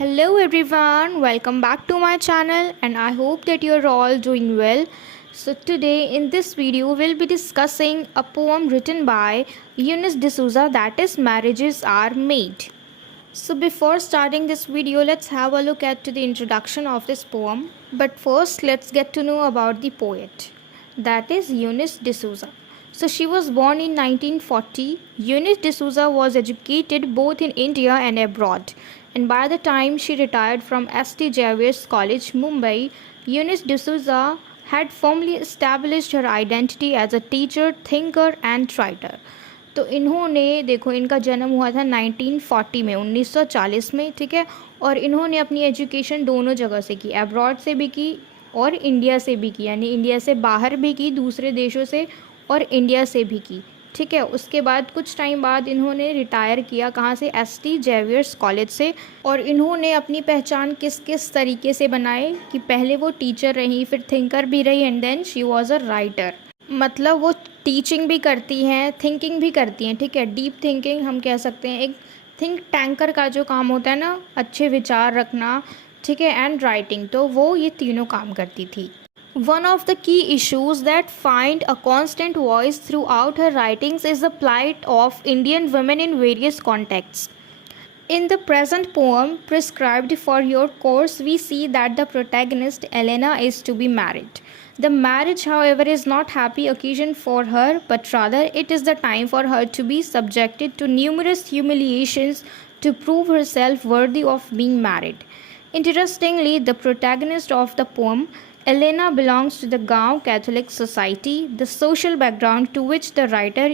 Hello everyone, welcome back to my channel and I hope that you're all doing well. So today in this video we'll be discussing a poem written by Eunice D'Souza, that is Marriages Are Made. So before starting this video, let's have a look at the introduction of this poem. But first let's get to know about the poet, that is Eunice D'Souza. So she was born in 1940. Eunice D'Souza was educated both in India and abroad. And by the time she retired from St. Xavier's College, Mumbai, Eunice D'Souza had firmly established her identity as a teacher, thinker and writer. तो इन्होंने देखो, इनका जन्म हुआ था 1940 में, 1940 में, ठीक है। और इन्होंने अपनी एजुकेशन दोनों जगह से की, अब्रॉड से भी की और इंडिया से भी की, यानी इंडिया से बाहर भी की, दूसरे देशों से और इंडिया से भी की, ठीक है। उसके बाद कुछ टाइम बाद इन्होंने रिटायर किया, कहाँ से, एसटी जेवियर्स कॉलेज से। और इन्होंने अपनी पहचान किस किस तरीके से बनाए कि पहले वो टीचर रही, फिर थिंकर भी रही and then she was a writer. मतलब वो टीचिंग भी करती हैं, थिंकिंग भी करती हैं, ठीक है। डीप थिंकिंग हम कह सकते हैं, एक थिंक टैंकर का जो काम होता है ना, अच्छे विचार रखना, ठीक है, एंड राइटिंग, तो वो ये तीनों काम करती थी। One of the key issues that find a constant voice throughout her writings is the plight of Indian women in various contexts. In the present poem prescribed for your course, we see that the protagonist Elena is to be married. The marriage, however, is not happy occasion for her, but rather it is the time for her to be subjected to numerous humiliations to prove herself worthy of being married. Interestingly, the protagonist of the poem, Elena, belongs to the Gaon Catholic Society, the social background to which the writer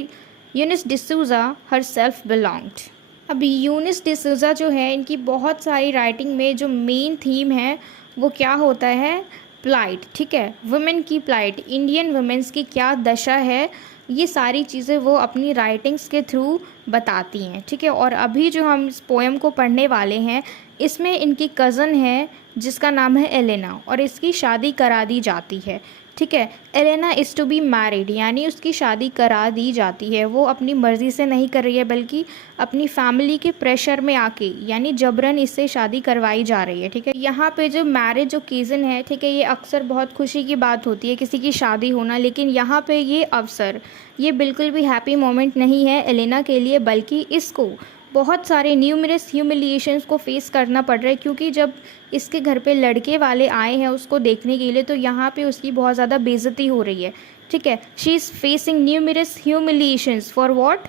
Eunice D'Souza herself belonged. अभी यूनिस डिसूज़ा जो है, इनकी बहुत सारी writing में जो main theme है वो क्या होता है, प्लाइट, ठीक है। वुमेन की प्लाइट, इंडियन वुमेन्स की क्या दशा है, ये सारी चीज़ें वो अपनी राइटिंग्स के थ्रू बताती हैं, ठीक है। और अभी जो हम इस पोएम को पढ़ने वाले हैं, इसमें इनकी कज़न है जिसका नाम है एलेना, और इसकी शादी करा दी जाती है, ठीक है। Elena is to be married, यानी उसकी शादी करा दी जाती है। वो अपनी मर्ज़ी से नहीं कर रही है, बल्कि अपनी फैमिली के प्रेशर में आके, यानी जबरन इससे शादी करवाई जा रही है, ठीक है। यहाँ पे जो मैरिज ओकेज़न है, ठीक है, ये अक्सर बहुत खुशी की बात होती है किसी की शादी होना, लेकिन यहाँ पे ये अवसर, ये बिल्कुल भी हैप्पी मोमेंट नहीं है एलेना के लिए, बल्कि इसको बहुत सारे न्यूमरस ह्यूमिलिएशंस को फेस करना पड़ रहा है। क्योंकि जब इसके घर पे लड़के वाले आए हैं उसको देखने के लिए, तो यहाँ पे उसकी बहुत ज़्यादा बेइज्जती हो रही है, ठीक है। She is facing numerous humiliations for what,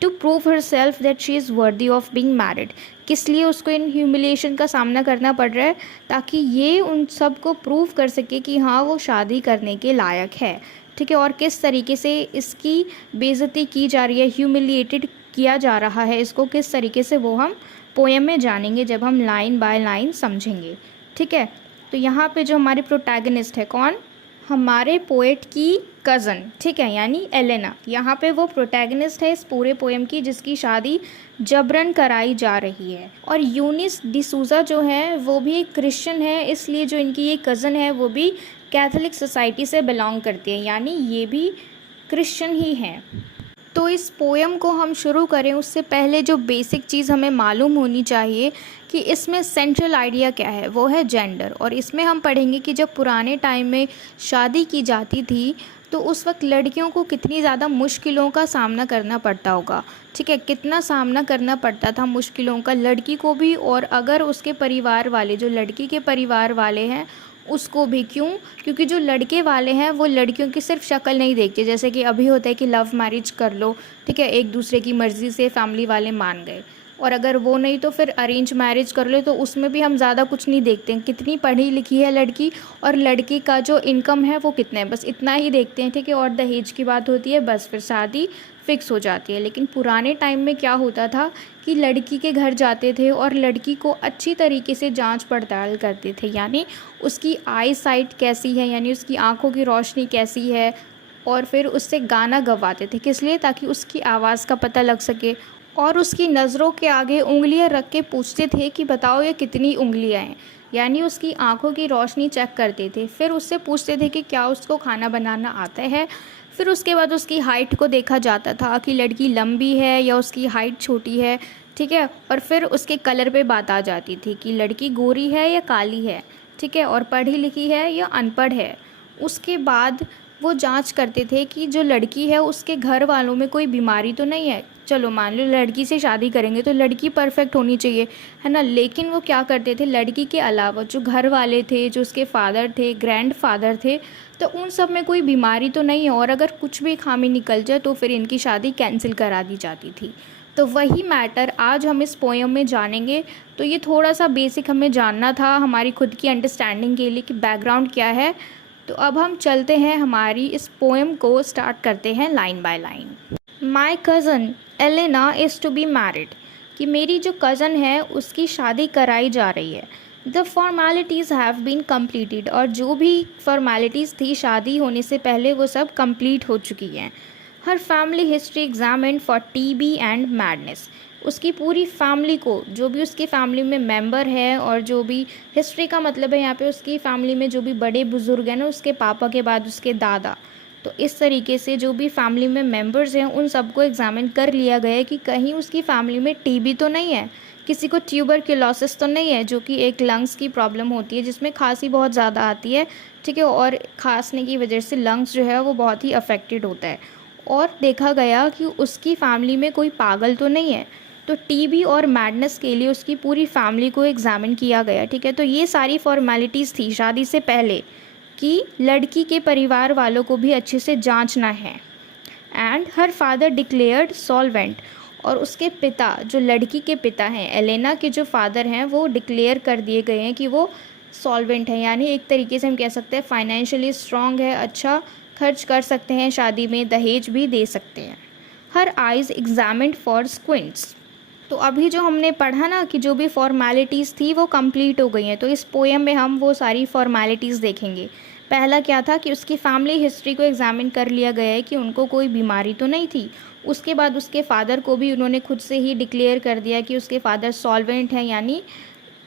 to prove herself that she is worthy of being married. किस लिए उसको इन ह्यूमिलिएशन का सामना करना पड़ रहा है, ताकि ये उन सब को प्रूव कर सके कि हाँ वो शादी करने के लायक है, ठीक है। और किस तरीके से इसकी बेइज्जती की जा रही है, ह्यूमिलिएटेड किया जा रहा है इसको, किस तरीके से, वो हम पोएम में जानेंगे जब हम लाइन बाय लाइन समझेंगे, ठीक है। तो यहाँ पे जो हमारे प्रोटैगनिस्ट है कौन, हमारे पोएट की कज़न, ठीक है, यानी एलेना। यहाँ पे वो प्रोटैगनिस्ट है इस पूरे पोएम की, जिसकी शादी जबरन कराई जा रही है। और यूनिस डिसूज़ा जो है वो भी एक क्रिश्चियन है, इसलिए जो इनकी ये कज़न है वो भी कैथोलिक सोसाइटी से बिलोंग करती है, यानी ये भी क्रिश्चियन ही हैं। तो इस पोएम को हम शुरू करें उससे पहले जो बेसिक चीज़ हमें मालूम होनी चाहिए कि इसमें सेंट्रल आइडिया क्या है, वो है जेंडर। और इसमें हम पढ़ेंगे कि जब पुराने टाइम में शादी की जाती थी तो उस वक्त लड़कियों को कितनी ज़्यादा मुश्किलों का सामना करना पड़ता होगा, ठीक है। कितना सामना करना पड़ता था मुश्किलों का, लड़की को भी, और अगर उसके परिवार वाले, जो लड़की के परिवार वाले हैं उसको भी। क्यों? क्योंकि जो लड़के वाले हैं वो लड़कियों की सिर्फ शक्ल नहीं देखते, जैसे कि अभी होता है कि लव मैरिज कर लो, ठीक है, एक दूसरे की मर्ज़ी से फैमिली वाले मान गए, और अगर वो नहीं तो फिर अरेंज मैरिज कर लो, तो उसमें भी हम ज़्यादा कुछ नहीं देखते हैं, कितनी पढ़ी लिखी है लड़की और लड़की का जो इनकम है वो कितना है, बस इतना ही देखते हैं, ठीक है। और दहेज की बात होती है, बस फिर शादी फिक्स हो जाती है। लेकिन पुराने टाइम में क्या होता था कि लड़की के घर जाते थे और लड़की को अच्छी तरीके से जांच पड़ताल करते थे, यानी उसकी आई साइट कैसी है, यानी उसकी आंखों की रोशनी कैसी है, और फिर उससे गाना गवाते थे। किस लिए? ताकि उसकी आवाज़ का पता लग सके। और उसकी नज़रों के आगे उंगलियां रख के पूछते थे कि बताओ ये कितनी उंगलियां हैं, यानी उसकी आंखों की रोशनी चेक करते थे। फिर उससे पूछते थे कि क्या उसको खाना बनाना आता है। फिर उसके बाद उसकी हाइट को देखा जाता था कि लड़की लंबी है या उसकी हाइट छोटी है, ठीक है। और फिर उसके कलर पे बात आ जाती थी कि लड़की गोरी है या काली है, ठीक है, और पढ़ी लिखी है या अनपढ़ है। उसके बाद वो जांच करते थे कि जो लड़की है उसके घर वालों में कोई बीमारी तो नहीं है। चलो मान लो लड़की से शादी करेंगे तो लड़की परफेक्ट होनी चाहिए, है ना। लेकिन वो क्या करते थे, लड़की के अलावा जो घर वाले थे, जो उसके फादर थे, ग्रैंड फादर थे, तो उन सब में कोई बीमारी तो नहीं है, और अगर कुछ भी खामी निकल जाए तो फिर इनकी शादी कैंसिल करा दी जाती थी। तो वही मैटर आज हम इस पोएम में जानेंगे। तो ये थोड़ा सा बेसिक हमें जानना था हमारी खुद की अंडरस्टैंडिंग के लिए कि बैकग्राउंड क्या है। तो अब हम चलते हैं, हमारी इस पोएम को स्टार्ट करते हैं line by line. My cousin Elena is to be married, कि मेरी जो कज़न है उसकी शादी कराई जा रही है। The formalities have been completed, और जो भी फॉर्मेलिटीज़ थी शादी होने से पहले वो सब कंप्लीट हो चुकी हैं। Her family history examined for TB and madness, उसकी पूरी फैमिली को, जो भी उसकी फैमिली में मेंबर है, और जो भी हिस्ट्री का मतलब है यहाँ पे उसकी फैमिली में जो भी बड़े बुजुर्ग हैं ना, उसके पापा के बाद उसके दादा, तो इस तरीके से जो भी फैमिली में मेंबर्स हैं उन सबको एग्जामिन कर लिया गया है कि कहीं उसकी फैमिली में टीबी तो नहीं है, किसी को ट्यूबरक्लोसिस तो नहीं है, जो कि एक लंग्स की प्रॉब्लम होती है जिसमें खांसी बहुत ज़्यादा आती है, ठीक है, और खांसने की वजह से लंग्स जो है वो बहुत ही अफेक्टेड होता है। और देखा गया कि उसकी फैमिली में कोई पागल तो नहीं है। तो टीबी और मैडनेस के लिए उसकी पूरी फैमिली को एग्जामिन किया गया, ठीक है। तो ये सारी फॉर्मेलिटीज़ थी शादी से पहले कि लड़की के परिवार वालों को भी अच्छे से जांचना है। And her father declared solvent, और उसके पिता, जो लड़की के पिता हैं, एलेना के जो फादर हैं, वो डिक्लेयर कर दिए गए हैं कि वो सॉल्वेंट है, यानी एक तरीके से हम कह सकते हैं फाइनेंशियली स्ट्रॉन्ग है, अच्छा खर्च कर सकते हैं, शादी में दहेज भी दे सकते हैं। हर आइज़ एग्जामिन्ड फॉर स्क्विंट्स, तो अभी जो हमने पढ़ा ना कि जो भी फॉर्मेलिटीज़ थी वो कंप्लीट हो गई हैं, तो इस पोएम में हम वो सारी फॉर्मेलिटीज़ देखेंगे। पहला क्या था कि उसकी फैमिली हिस्ट्री को एग्जामिन कर लिया गया है कि उनको कोई बीमारी तो नहीं थी। उसके बाद उसके फादर को भी उन्होंने खुद से ही डिक्लेयर कर दिया कि उसके फादर सॉल्वेंट हैं, यानी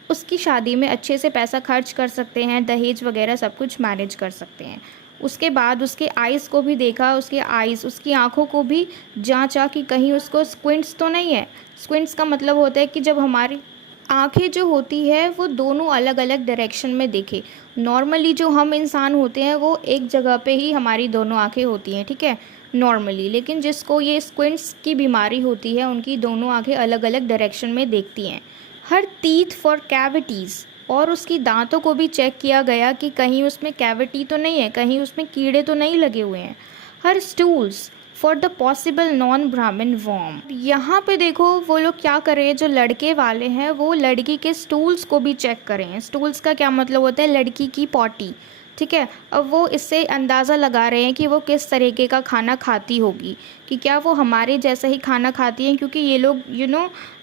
उसकी शादी में अच्छे से पैसा खर्च कर सकते हैं, दहेज वगैरह सब कुछ मैनेज कर सकते हैं। उसके बाद उसके आइज़ को भी देखा, उसके आइज़, उसकी आँखों को भी जांचा कि कहीं उसको स्क्विंट्स तो नहीं है। स्क्विंट्स का मतलब होता है कि जब हमारी आँखें जो होती है वो दोनों अलग अलग डायरेक्शन में देखे। नॉर्मली जो हम इंसान होते हैं वो एक जगह पे ही हमारी दोनों आँखें होती हैं, ठीक है, नॉर्मली। लेकिन जिसको ये स्क्विंट्स की बीमारी होती है उनकी दोनों आँखें अलग अलग डायरेक्शन में देखती हैं। हर टीथ फॉर कैविटीज़, और उसकी दांतों को भी चेक किया गया कि कहीं उसमें कैविटी तो नहीं है, कहीं उसमें कीड़े तो नहीं लगे हुए हैं। Her stools for the possible non Brahmin worm, यहाँ पे देखो वो लोग क्या कर रहे हैं, जो लड़के वाले हैं वो लड़की के स्टूल्स को भी चेक कर रहे हैं। स्टूल्स का क्या मतलब होता है, लड़की की पॉटी, ठीक है। अब वो इससे अंदाज़ा लगा रहे हैं कि वो किस तरीके का खाना खाती होगी, कि क्या वो हमारे जैसा ही खाना खाती हैं, क्योंकि ये लोग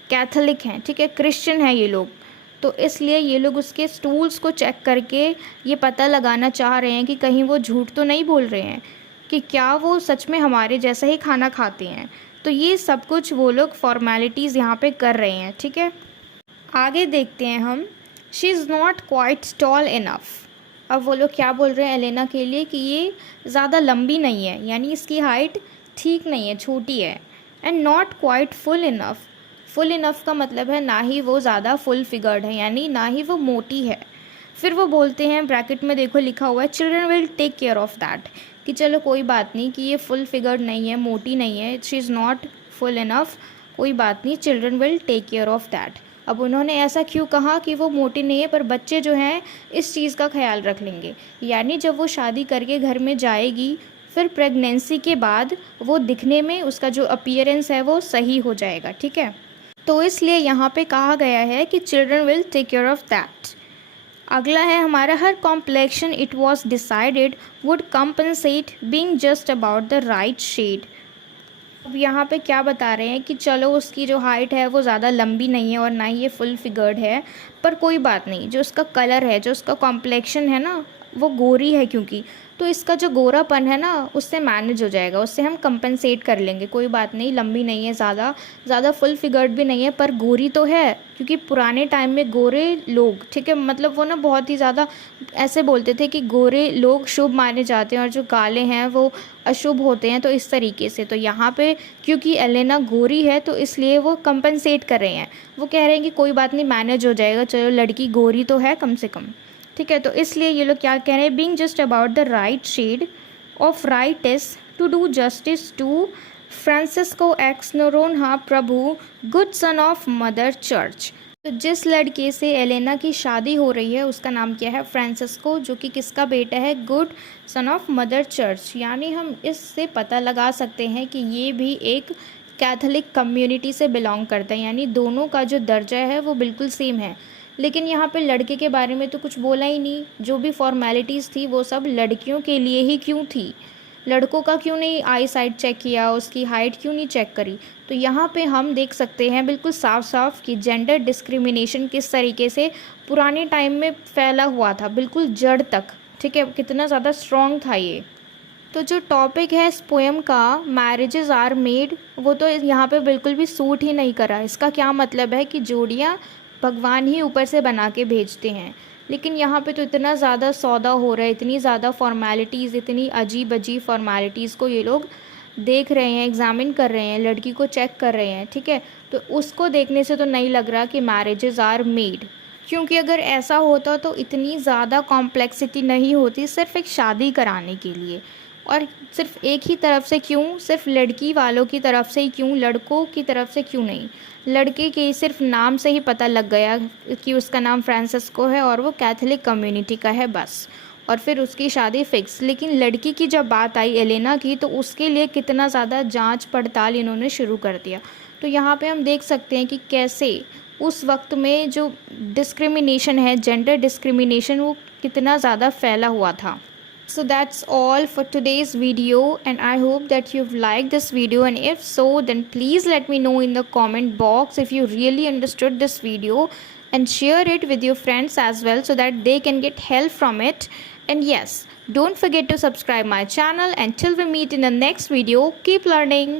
कैथोलिक हैं, ठीक है, क्रिश्चियन हैं ये लोग। तो इसलिए ये लोग उसके स्टूल्स को चेक करके ये पता लगाना चाह रहे हैं कि कहीं वो झूठ तो नहीं बोल रहे हैं, कि क्या वो सच में हमारे जैसा ही खाना खाते हैं। तो ये सब कुछ वो लोग फॉर्मेलिटीज़ यहाँ पे कर रहे हैं, ठीक है। आगे देखते हैं हम। She is not quite tall enough, अब वो लोग क्या बोल रहे हैं एलेना के लिए कि ये ज़्यादा लंबी नहीं है, यानी इसकी हाइट ठीक नहीं है, छोटी है। And not quite full enough, full enough का मतलब है ना ही वो ज़्यादा फुल फिगर्ड है, यानी ना ही वो मोटी है। फिर वो बोलते हैं, ब्रैकेट में देखो लिखा हुआ है, children will take care of that, कि चलो कोई बात नहीं कि ये फुल फिगर्ड नहीं है, मोटी नहीं है, she is not full enough, कोई बात नहीं, children will take care of that. अब उन्होंने ऐसा क्यों कहा कि वो मोटी नहीं है पर बच्चे जो हैं इस चीज़ का ख्याल रख लेंगे, यानी जब वो शादी करके घर में जाएगी फिर प्रेगनेंसी के बाद वो दिखने में उसका जो अपीयरेंस है वो सही हो जाएगा, ठीक है। तो इसलिए यहाँ पे कहा गया है कि children will take care of that. अगला है हमारा, her complexion it was decided would compensate being just about the right shade. अब यहाँ पे क्या बता रहे हैं कि चलो उसकी जो हाइट है वो ज़्यादा लंबी नहीं है और ना ही ये फुल फिगर्ड है, पर कोई बात नहीं, जो उसका कलर है, जो उसका कॉम्प्लेक्शन है ना, वो गोरी है क्योंकि, तो इसका जो गोरापन है ना उससे मैनेज हो जाएगा, उससे हम कंपनसेट कर लेंगे, कोई बात नहीं, लंबी नहीं है ज़्यादा फुल फिगर्ड भी नहीं है, पर गोरी तो है। क्योंकि पुराने टाइम में गोरे लोग, ठीक है, मतलब वो ना बहुत ही ज़्यादा ऐसे बोलते थे कि गोरे लोग शुभ माने जाते हैं और जो काले हैं वो अशुभ होते हैं, तो इस तरीके से। तो यहाँ पे क्योंकि एलेना गोरी है तो इसलिए वो कंपनसेट कर रहे हैं, वो कह रहे हैं कि कोई बात नहीं, मैनेज हो जाएगा, चलो लड़की गोरी तो है कम से कम, ठीक है। तो इसलिए ये लोग क्या कह रहे हैं, being just about the right shade of राइटेस to do justice to Francisco X Noronha Prabhu, good son of mother church. तो जिस लड़के से एलेना की शादी हो रही है उसका नाम क्या है, फ्रांसिस्को, जो कि किसका बेटा है, good son of mother church. यानी हम इससे पता लगा सकते हैं कि ये भी एक कैथोलिक कम्युनिटी से बिलोंग करता है, यानी दोनों का जो दर्जा है वो बिल्कुल सेम है। लेकिन यहाँ पे लड़के के बारे में तो कुछ बोला ही नहीं, जो भी फॉर्मेलिटीज़ थी वो सब लड़कियों के लिए ही क्यों थी, लड़कों का क्यों नहीं आई साइट चेक किया, उसकी हाइट क्यों नहीं चेक करी। तो यहाँ पे हम देख सकते हैं बिल्कुल साफ साफ कि जेंडर डिस्क्रिमिनेशन किस तरीके से पुराने टाइम में फैला हुआ था, बिल्कुल जड़ तक, ठीक है, कितना ज़्यादा स्ट्रॉन्ग था ये। तो जो टॉपिक है इस पोएम का, मैरिजेस आर मेड, वो तो यहाँ पे बिल्कुल भी सूट ही नहीं करा। इसका क्या मतलब है कि जोड़ियाँ भगवान ही ऊपर से बना के भेजते हैं, लेकिन यहाँ पे तो इतना ज़्यादा सौदा हो रहा है, इतनी ज़्यादा फॉर्मेलिटीज़, इतनी अजीब अजीब फॉर्मेलिटीज़ को ये लोग देख रहे हैं, एग्जामिन कर रहे हैं, लड़की को चेक कर रहे हैं, ठीक है। तो उसको देखने से तो नहीं लग रहा कि मैरिजेस आर मेड, क्योंकि अगर ऐसा होता तो इतनी ज़्यादा कॉम्प्लेक्सिटी नहीं होती सिर्फ एक शादी कराने के लिए। और सिर्फ एक ही तरफ से क्यों, सिर्फ लड़की वालों की तरफ से ही क्यों, लड़कों की तरफ से क्यों नहीं। लड़के के सिर्फ नाम से ही पता लग गया कि उसका नाम फ्रांसिस्को है और वो कैथोलिक कम्युनिटी का है बस, और फिर उसकी शादी फिक्स। लेकिन लड़की की जब बात आई एलेना की, तो उसके लिए कितना ज़्यादा जांच पड़ताल इन्होंने शुरू कर दिया। तो यहाँ पे हम देख सकते हैं कि कैसे उस वक्त में जो डिस्क्रिमिनेशन है, जेंडर डिस्क्रिमिनेशन, वो कितना ज़्यादा फैला हुआ था। So that's all for today's video, and I hope that you've liked this video, and if so then please let me know in the comment box if you really understood this video, and share it with your friends as well so that they can get help from it. And yes, don't forget to subscribe my channel. Until we meet in the next video, keep learning.